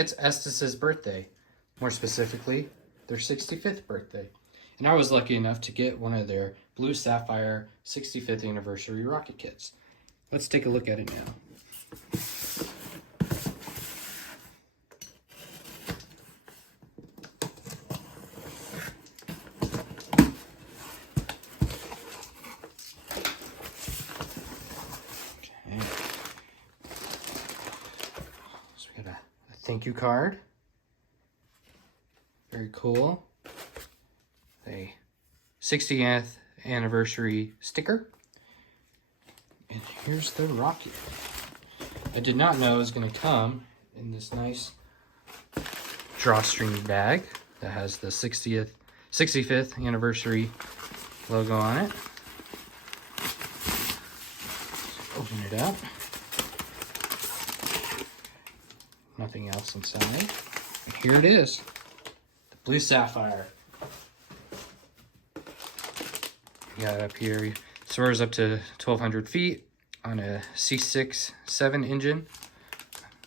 It's Estes' birthday, more specifically, their 65th birthday. And I was lucky enough to get one of their Blue Sapphire 65th anniversary rocket kits. Let's take a look at it now. Okay. So we got a thank you card. Very cool. A 60th anniversary sticker. And here's the rocket. I did not know it was going to come in this nice drawstring bag that has the 65th anniversary logo on it. Open it up. Nothing else inside. And here it is. The Blue Sapphire. You got it up here. It soars up to 1,200 feet on a C6-7 engine.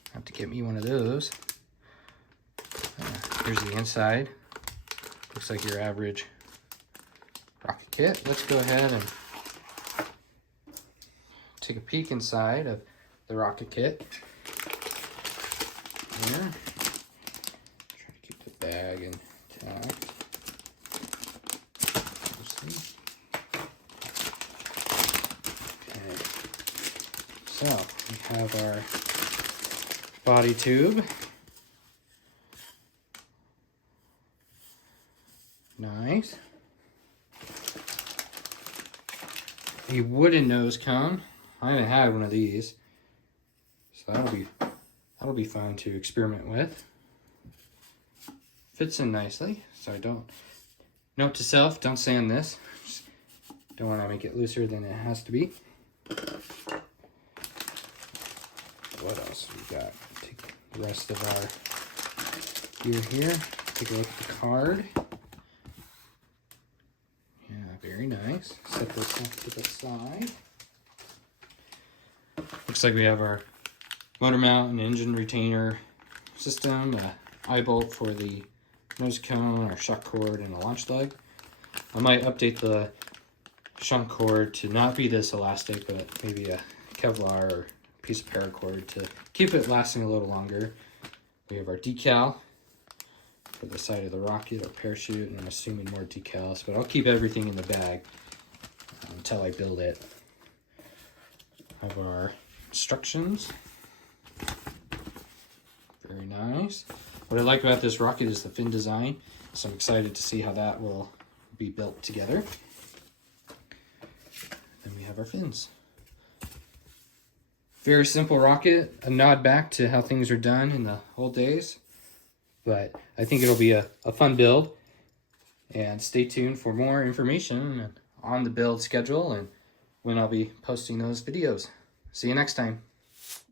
I have to get me one of those. Here's the inside. Looks like your average rocket kit. Let's go ahead and take a peek inside of the rocket kit. Here. Try to keep the bag intact. Okay. So we have our body tube. Nice. A wooden nose cone. I haven't had one of these, so that'll be fun to experiment with. Fits in nicely, so I don't. Note to self: don't sand this. Just don't want to make it looser than it has to be. What else we got? Take the rest of our gear here. Take a look at the card. Yeah, very nice. Set this off to the side. Looks like we have our motor mount and engine retainer system, eye bolt for the nose cone, our shock cord, and a launch leg. I might update the shunt cord to not be this elastic, but maybe a Kevlar or piece of paracord to keep it lasting a little longer. We have our decal for the side of the rocket or parachute, and I'm assuming more decals, but I'll keep everything in the bag until I build it. Have our instructions. Very nice. What I like about this rocket is the fin design, so I'm excited to see how that will be built together. Then we have our fins. Very simple rocket, a nod back to how things are done in the old days, but I think it'll be a fun build, and stay tuned for more information on the build schedule and when I'll be posting those videos. See you next time.